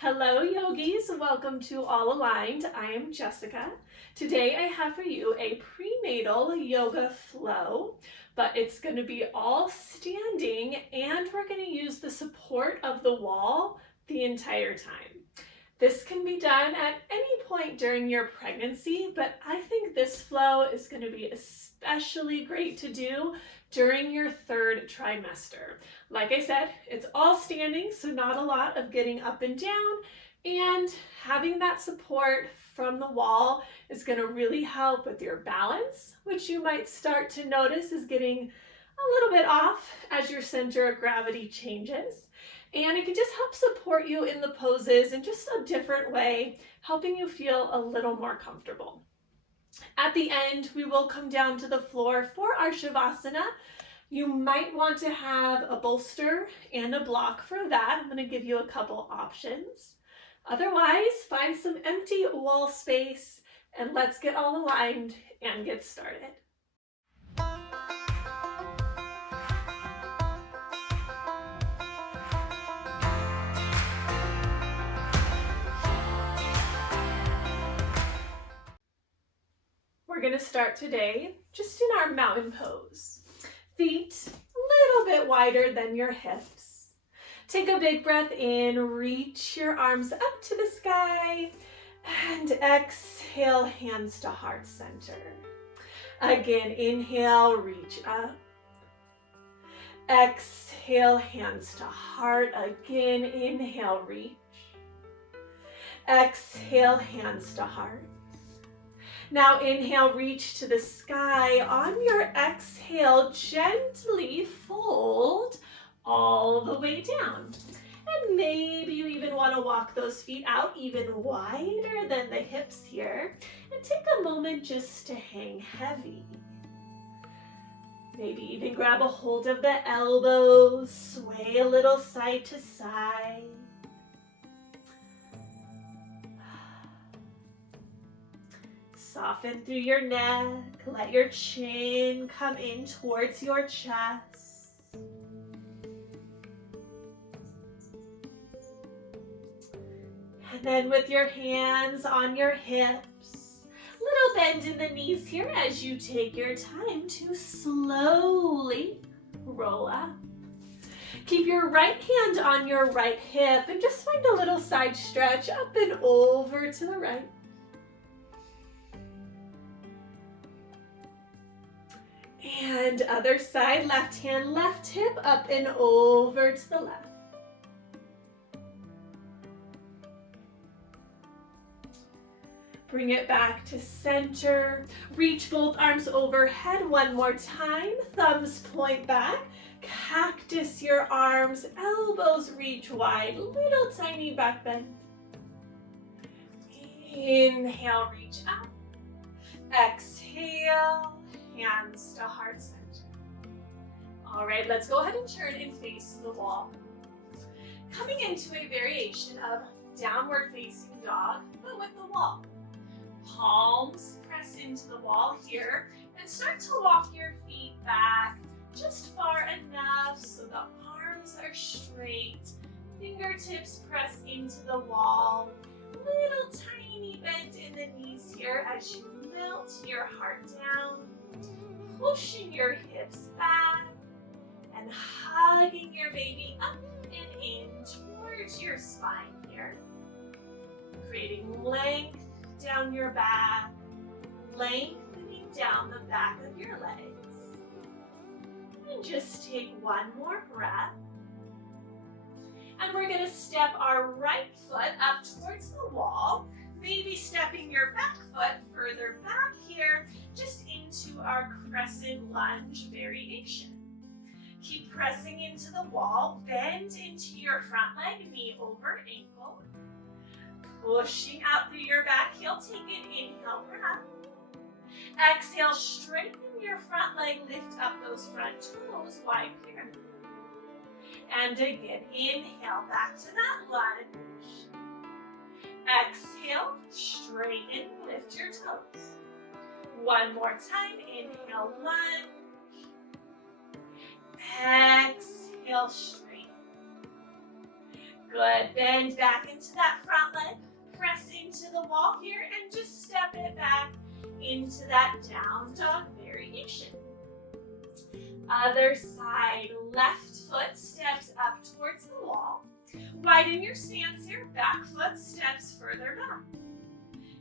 Hello yogis, welcome to All Aligned. I am Jessica. Today I have for you a prenatal yoga flow, but it's going to be all standing and we're going to use the support of the wall the entire time. This can be done at any point during your pregnancy, but I think this flow is going to be especially great to do during your third trimester. Like I said, it's all standing, so not a lot of getting up and down, and having that support from the wall is going to really help with your balance, which you might start to notice is getting a little bit off as your center of gravity changes. And it can just help support you in the poses in just a different way, helping you feel a little more comfortable. At the end, we will come down to the floor for our Shavasana. You might want to have a bolster and a block for that. I'm going to give you a couple options. Otherwise, find some empty wall space and let's get all aligned and get started. We're going to start today just in our mountain pose. Feet a little bit wider than your hips. Take a big breath in, reach your arms up to the sky, and exhale, hands to heart center. Again, inhale, reach up. Exhale, hands to heart. Again, inhale, reach. Exhale, hands to heart. Now inhale, reach to the sky. On your exhale, gently fold all the way down. And maybe you even want to walk those feet out even wider than the hips here. And take a moment just to hang heavy. Maybe even grab a hold of the elbows, sway a little side to side. Soften through your neck, let your chin come in towards your chest. And then with your hands on your hips, little bend in the knees here as you take your time to slowly roll up. Keep your right hand on your right hip and just find a little side stretch up and over to the right. And other side, left hand, left hip, up and over to the left. Bring it back to center. Reach both arms overhead one more time. Thumbs point back. Cactus your arms, elbows reach wide, little tiny back bend. Inhale, reach up. Exhale. Hands to heart center. All right, let's go ahead and turn and face the wall. Coming into a variation of downward facing dog, but with the wall. Palms press into the wall here and start to walk your feet back just far enough so the arms are straight. Fingertips press into the wall. Little tiny bend in the knees here as you melt your heart down. Pushing your hips back and hugging your baby up and in towards your spine here. Creating length down your back, lengthening down the back of your legs. And just take one more breath. And we're going to step our right foot up towards the wall, maybe stepping your back foot further back here, just into our crescent lunge variation. Keep pressing into the wall, bend into your front leg, knee over ankle. Pushing out through your back heel, take an inhale breath. Exhale, straighten your front leg, lift up those front toes wide here. And again, inhale back to that lunge. Exhale, straighten, lift your toes. One more time, inhale, lunge. Exhale, straighten. Good. Bend back into that front leg. Press into the wall here and just step it back into that down dog variation. Other side, left foot steps up towards the wall. Widen your stance here, back foot steps further back.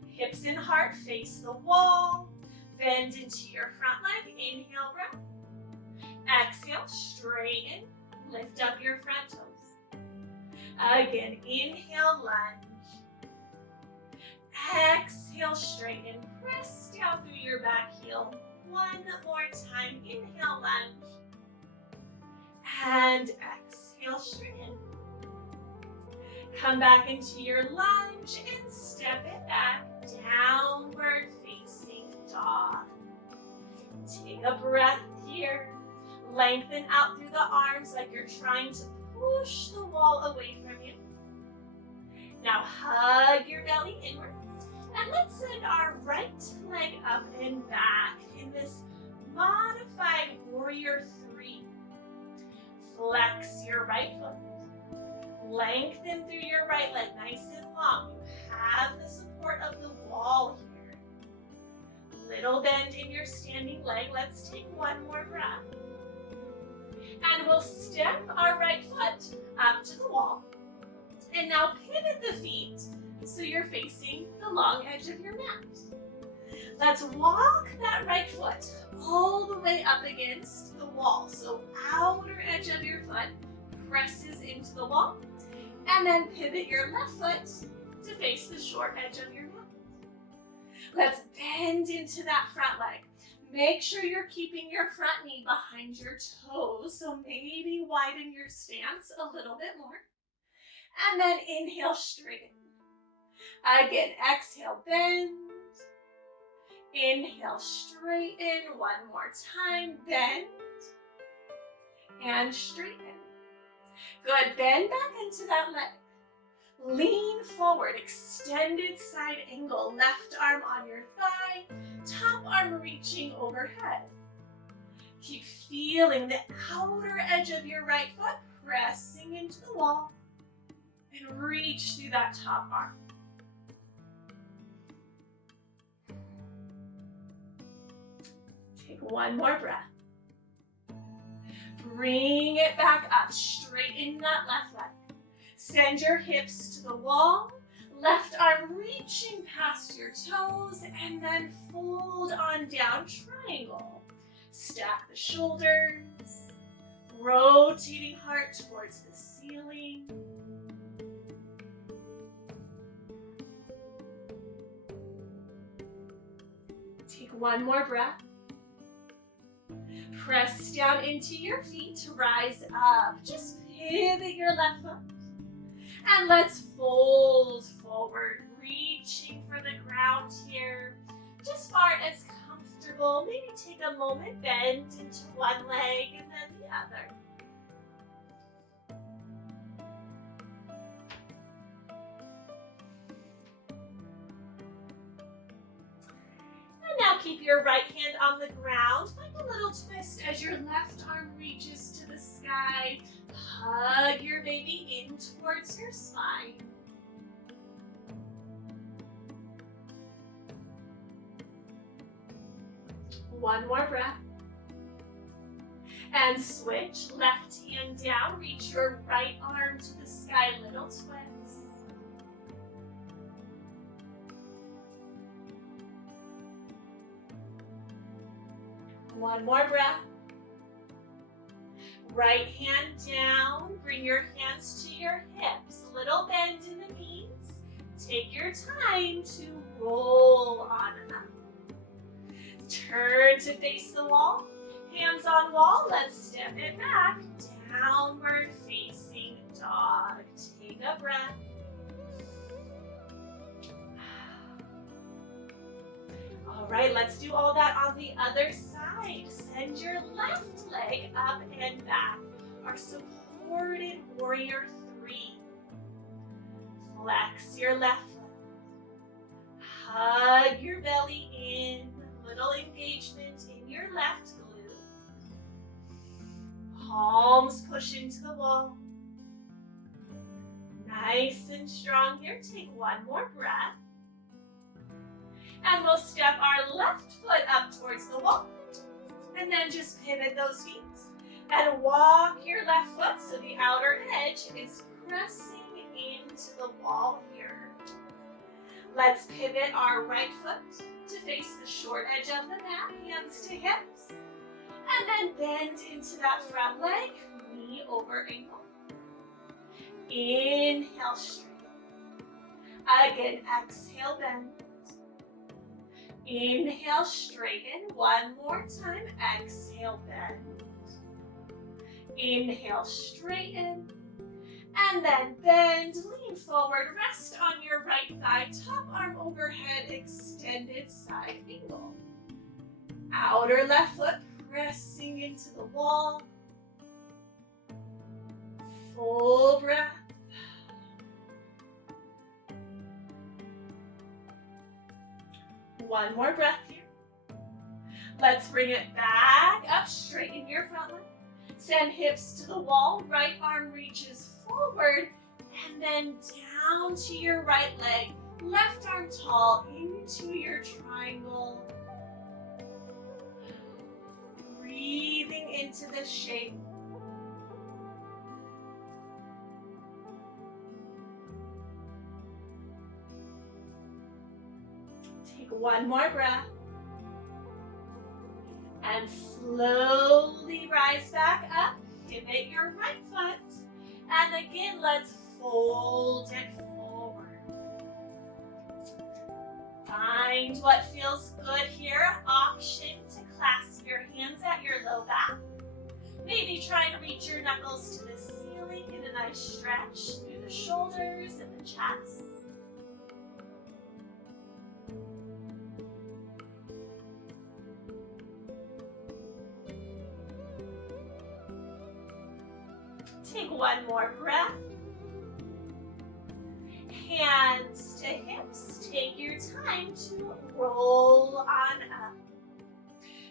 Hips and heart face the wall. Bend into your front leg, inhale breath. Exhale, straighten, lift up your front toes. Again, inhale, lunge. Exhale, straighten, press down through your back heel. One more time, inhale, lunge. And exhale, straighten. Come back into your lunge and step it back, downward facing dog. Take a breath here. Lengthen out through the arms like you're trying to push the wall away from you. Now hug your belly inward. And let's send our right leg up and back in this modified warrior 3. Flex your right foot. Lengthen through your right leg, nice and long. You have the support of the wall here. Little bend in your standing leg. Let's take one more breath. And we'll step our right foot up to the wall. And now pivot the feet so you're facing the long edge of your mat. Let's walk that right foot all the way up against the wall. So outer edge of your foot presses into the wall. And then pivot your left foot to face the short edge of your mat. Let's bend into that front leg. Make sure you're keeping your front knee behind your toes, so maybe widen your stance a little bit more. And then inhale, straighten. Again, exhale, bend. Inhale, straighten. One more time, bend. And straighten. Good, bend back into that leg. Lean forward, extended side angle, left arm on your thigh, top arm reaching overhead. Keep feeling the outer edge of your right foot pressing into the wall and reach through that top arm. Take one more breath. Bring it back up, straighten that left leg. Send your hips to the wall, left arm reaching past your toes, and then fold on down, triangle. Stack the shoulders, rotating heart towards the ceiling. Take one more breath. Press down into your feet to rise up. Just pivot your left foot. And let's fold forward, reaching for the ground here. Just far as comfortable. Maybe take a moment, bend into one leg and then the other. And now keep your right hand on the ground. Find a little twist as your left arm reaches to the sky. Hug your baby in towards your spine. One more breath. And switch, left hand down, reach your right arm to the sky, little twist. One more breath. Right hand down, bring your hands to your hips, little bend in the knees. Take your time to roll on up. Turn to face the wall, hands on wall, let's step it back, downward facing dog. Take a breath. All right, let's do all that on the other side. Send your left leg up and back. Our supported warrior 3. Flex your left foot. Hug your belly in. Little engagement in your left glute. Palms push into the wall. Nice and strong here. Take one more breath. And we'll step our left foot up towards the wall. And then just pivot those feet. And walk your left foot so the outer edge is pressing into the wall here. Let's pivot our right foot to face the short edge of the mat, hands to hips. And then bend into that front leg, knee over ankle. Inhale, straighten. Again, exhale, bend. Inhale, straighten. One more time. Exhale, bend. Inhale, straighten. And then bend, lean forward, rest on your right thigh, top arm overhead, extended side angle. Outer left foot pressing into the wall. Full breath. One more breath here. Let's bring it back up, straighten your front leg. Send hips to the wall, right arm reaches forward, and then down to your right leg. Left arm tall into your triangle. Breathing into this shape. Take one more breath. And slowly rise back up. Pivot your right foot. And again, let's fold it forward. Find what feels good here. Option to clasp your hands at your low back. Maybe try and reach your knuckles to the ceiling in a nice stretch through the shoulders and the chest. Take one more breath. Hands to hips. Take your time to roll on up.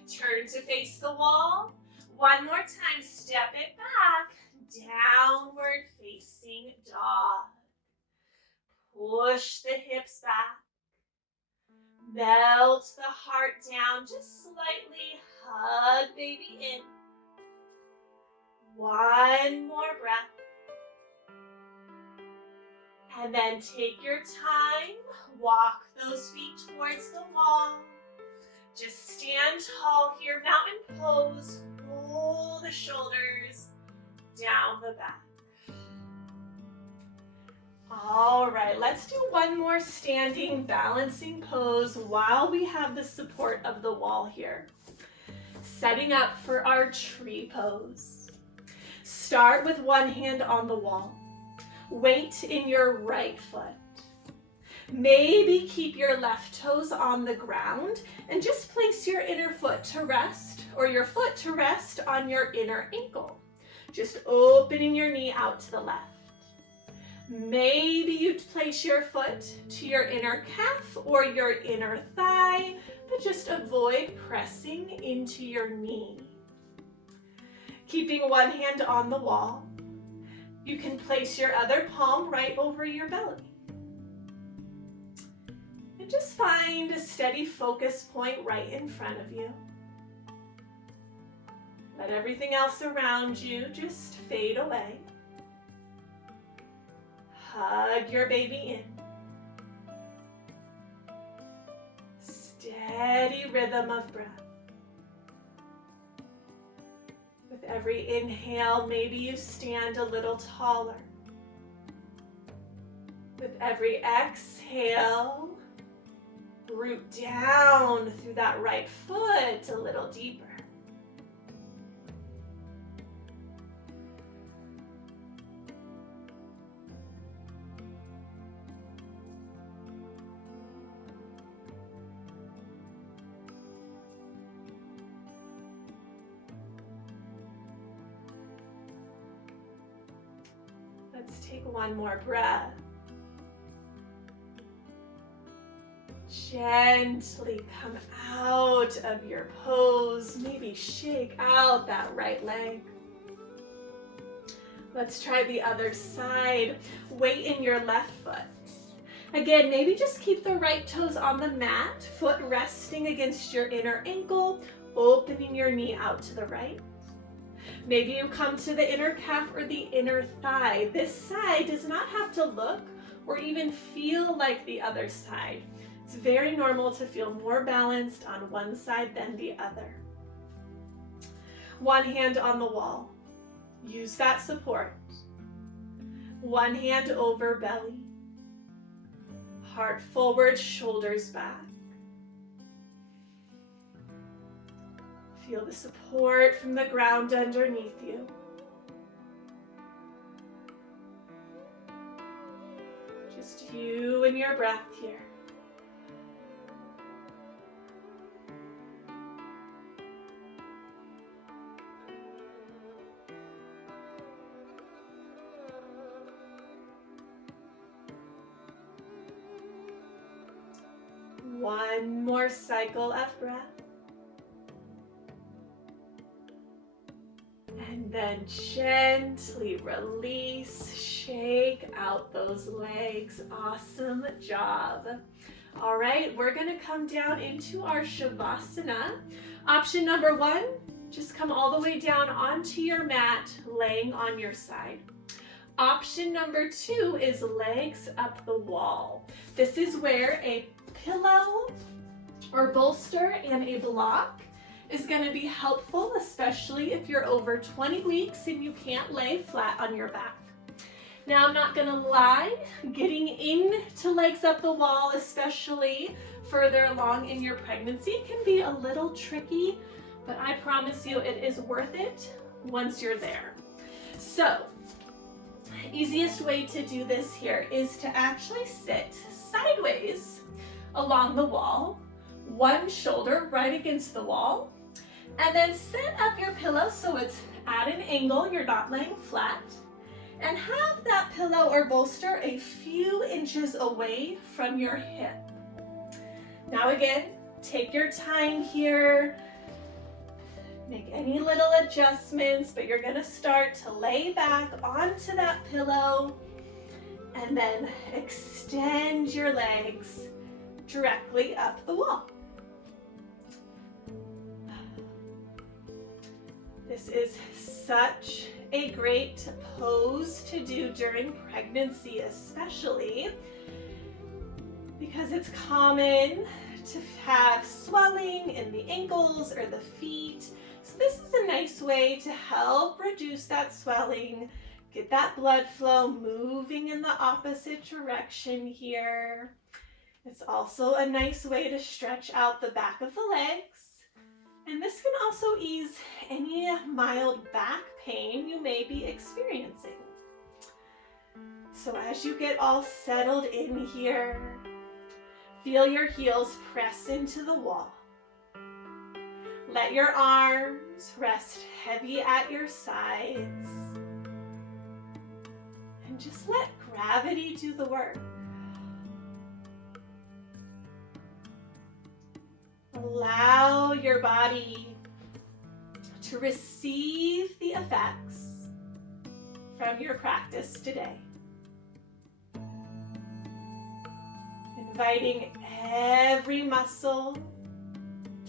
Turn to face the wall. One more time, step it back. Downward facing dog. Push the hips back. Melt the heart down just slightly. Hug baby in. One more breath. And then take your time. Walk those feet towards the wall. Just stand tall here, mountain pose. Roll the shoulders down the back. All right, let's do one more standing balancing pose while we have the support of the wall here. Setting up for our tree pose. Start with one hand on the wall. Weight in your right foot. Maybe keep your left toes on the ground and just place your inner foot to rest, or your foot to rest on your inner ankle. Just opening your knee out to the left. Maybe you place your foot to your inner calf or your inner thigh, but just avoid pressing into your knee. Keeping one hand on the wall, you can place your other palm right over your belly. And just find a steady focus point right in front of you. Let everything else around you just fade away. Hug your baby in. Steady rhythm of breath. With every inhale, maybe you stand a little taller. With every exhale, root down through that right foot a little deeper. Let's take one more breath. Gently come out of your pose. Maybe shake out that right leg. Let's try the other side. Weight in your left foot. Again, maybe just keep the right toes on the mat, foot resting against your inner ankle, opening your knee out to the right. Maybe you come to the inner calf or the inner thigh. This side does not have to look or even feel like the other side. It's very normal to feel more balanced on one side than the other. One hand on the wall. Use that support. One hand over belly. Heart forward, shoulders back. Feel the support from the ground underneath you. Just you and your breath here. One more cycle of breath. And then gently release, shake out those legs. Awesome job. All right, we're gonna come down into our Shavasana. Option number one, just come all the way down onto your mat, laying on your side. Option number two is legs up the wall. This is where a pillow or bolster and a block is going to be helpful, especially if you're over 20 weeks and you can't lay flat on your back. Now, I'm not going to lie, getting into legs up the wall, especially further along in your pregnancy, can be a little tricky, but I promise you it is worth it once you're there. So, easiest way to do this here is to actually sit sideways along the wall, one shoulder right against the wall, and then set up your pillow so it's at an angle, you're not laying flat, and have that pillow or bolster a few inches away from your hip. Now again, take your time here, make any little adjustments, but you're gonna start to lay back onto that pillow and then extend your legs directly up the wall. This is such a great pose to do during pregnancy, especially because it's common to have swelling in the ankles or the feet. So this is a nice way to help reduce that swelling, get that blood flow moving in the opposite direction here. It's also a nice way to stretch out the back of the legs. And this can also ease any mild back pain you may be experiencing. So as you get all settled in here, feel your heels press into the wall. Let your arms rest heavy at your sides. And just let gravity do the work. Allow your body to receive the effects from your practice today. Inviting every muscle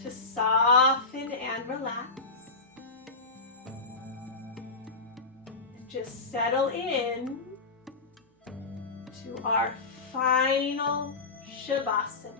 to soften and relax. And just settle in to our final Shavasana.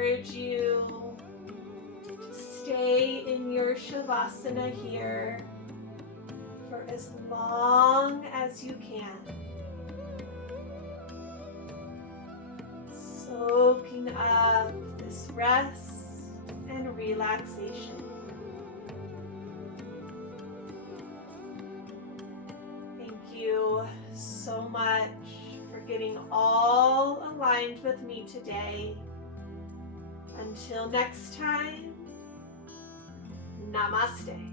encourage you to stay in your Shavasana here for as long as you can. Soaking up this rest and relaxation. Thank you so much for getting all aligned with me today. Until next time, namaste.